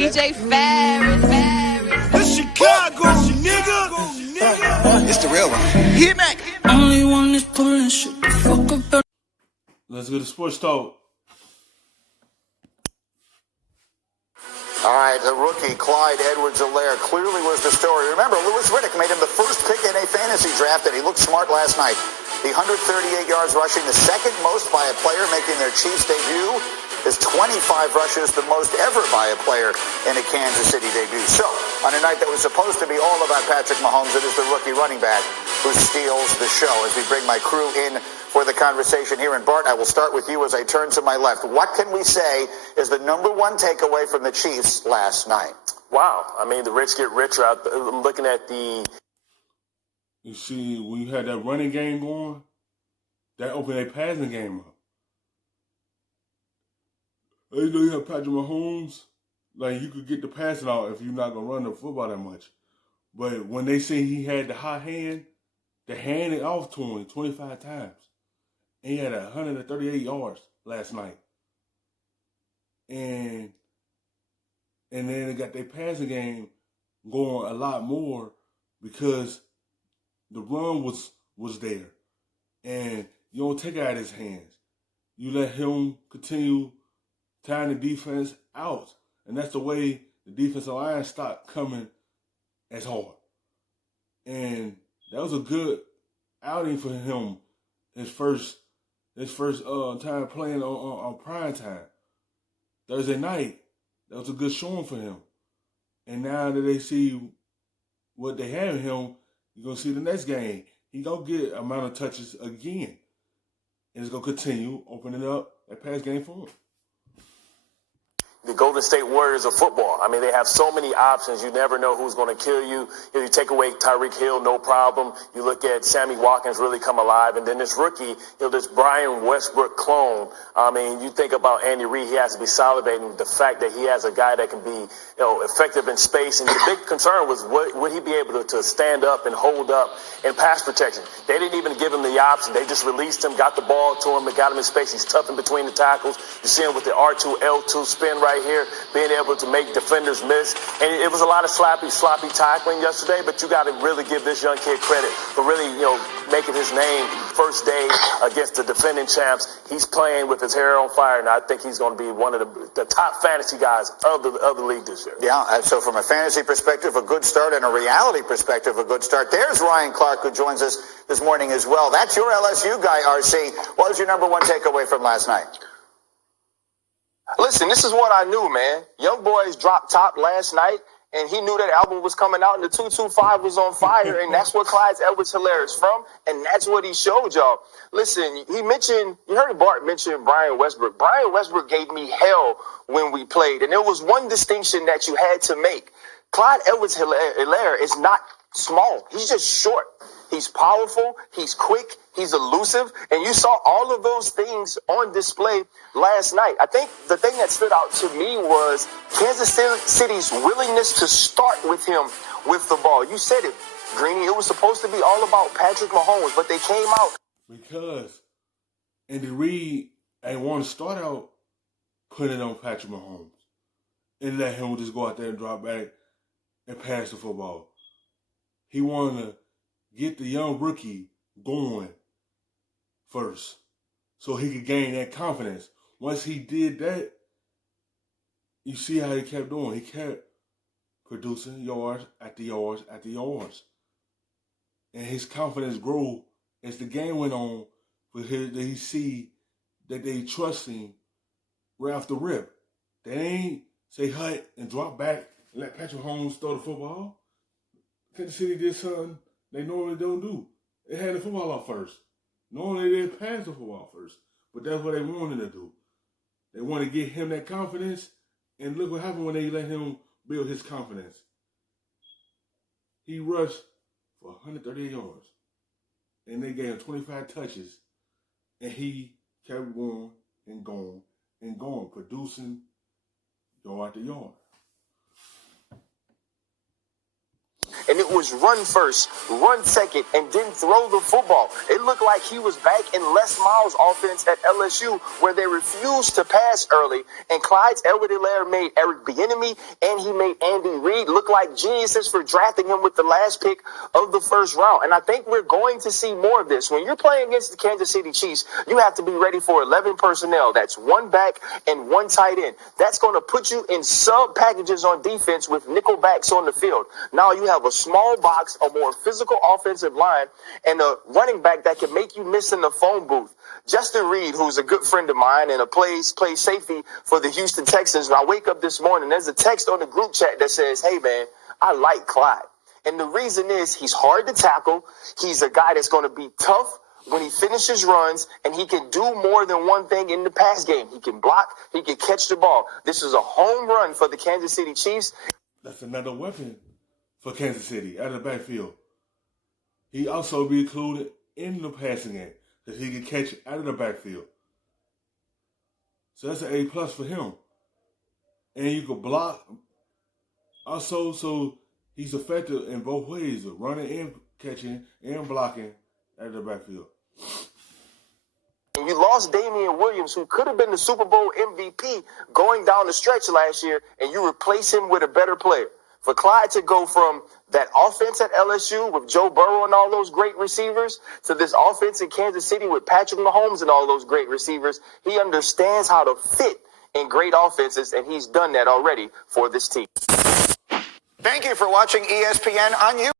DJ Ferris. The Chicago, nigga. It's the real one. Hit me. Only one is pulling shit the fuck up. Let's go to sports talk. All right, the rookie Clyde Edwards-Helaire clearly was the story. Remember, Louis Riddick made him the first pick in a fantasy draft, and he looked smart last night. The 138 yards rushing, the second most by a player making their Chiefs debut. His 25 rushes, the most ever by a player in a Kansas City debut. So, on a night that was supposed to be all about Patrick Mahomes, it is the rookie running back who steals the show. As we bring my crew in for the conversation here, and Bart, I will start with you as I turn to my left. What can we say is the number one takeaway from the Chiefs last night? Wow. I mean, the rich get richer. I'm looking at the... You see, when you had that running game going, that opened a passing game up. You know you have Patrick Mahomes, like you could get the passing out if you're not going to run the football that much. But when they say he had the hot hand, they handed off to him 25 times. And he had 138 yards last night. And then they got their passing game going a lot more because the run was there. And you don't take it out of his hands. You let him continue tying the defense out. And that's the way the defensive line stopped coming as hard. And that was a good outing for him, his first time playing on prime time. Thursday night, that was a good showing for him. And now that they see what they have in him, you're going to see the next game. He's going to get amount of touches again. And it's going to continue opening up that pass game for him. The Golden State Warriors of football. I mean, they have so many options. You never know who's going to kill you. You take away Tyreek Hill, no problem. You look at Sammy Watkins really come alive. And then this rookie, this Brian Westbrook clone. I mean, you think about Andy Reid, he has to be salivating the fact that he has a guy that can be, effective in space. And the big concern was, would he be able to stand up and hold up in pass protection? They didn't even give him the option. They just released him, got the ball to him, and got him in space. He's tough in between the tackles. You see him with the R2, L2 spin right here, being able to make defenders miss. And it was a lot of sloppy tackling yesterday, but you got to really give this young kid credit for really, making his name first day against the defending champs. He's playing with his hair on fire, and I think he's going to be one of the top fantasy guys of the league this year. Yeah, so from a fantasy perspective, a good start, and a reality perspective, a good start. There's Ryan Clark, who joins us this morning as well. That's your LSU guy, RC. What was your number one takeaway from last night? Listen, this is what I knew, man. Young Boys dropped top last night, and he knew that album was coming out, and the 225 was on fire, and that's what Clyde Edwards-Helaire is from, and that's what he showed y'all. Listen, you heard Bart mention Brian Westbrook. Brian Westbrook gave me hell when we played, and there was one distinction that you had to make. Clyde Edwards-Helaire is not small. He's just short. He's powerful, he's quick, he's elusive, and you saw all of those things on display last night. I think the thing that stood out to me was Kansas City's willingness to start with him with the ball. You said it, Greeny. It was supposed to be all about Patrick Mahomes, but they came out. Because Andy Reid ain't want to start out putting it on Patrick Mahomes and let him just go out there and drop back and pass the football. He wanted to get the young rookie going first so he could gain that confidence. Once he did that, you see how he kept doing. He kept producing yards after yards after yards. And his confidence grew as the game went on, but he see that they trust him right off the rip. They ain't say hut and drop back and let Patrick Mahomes throw the football. Kansas City did something they normally don't do. They had the football out first. Normally they pass the football first. But that's what they wanted to do. They want to get him that confidence. And look what happened when they let him build his confidence. He rushed for 138 yards. And they gave him 25 touches. And he kept going and going and going, producing yard after yard. and it was run first, run second, and then throw the football. It looked like he was back in Les Miles' offense at LSU, where they refused to pass early, and Clyde Edwards-Helaire made Eric Bieniemy and he made Andy Reid look like geniuses for drafting him with the last pick of the first round. And I think we're going to see more of this. When you're playing against the Kansas City Chiefs, you have to be ready for 11 personnel. That's one back and one tight end. That's going to put you in sub packages on defense with nickel backs on the field. Now you have a small box, a more physical offensive line, and a running back that can make you miss in the phone booth. Justin Reed, who's a good friend of mine and plays safety for the Houston Texans, when I wake up this morning, there's a text on the group chat that says, "Hey, man, I like Clyde." And the reason is he's hard to tackle. He's a guy that's going to be tough when he finishes runs, and he can do more than one thing in the pass game. He can block, he can catch the ball. This is a home run for the Kansas City Chiefs. That's another weapon for Kansas City out of the backfield. He also be included in the passing game because he can catch out of the backfield. So that's an A+ for him. And you can block also, so he's effective in both ways, of running and catching and blocking out of the backfield. You lost Damian Williams, who could have been the Super Bowl MVP going down the stretch last year, and you replace him with a better player. For Clyde to go from that offense at LSU with Joe Burrow and all those great receivers to this offense in Kansas City with Patrick Mahomes and all those great receivers, he understands how to fit in great offenses, and he's done that already for this team. Thank you for watching ESPN on YouTube.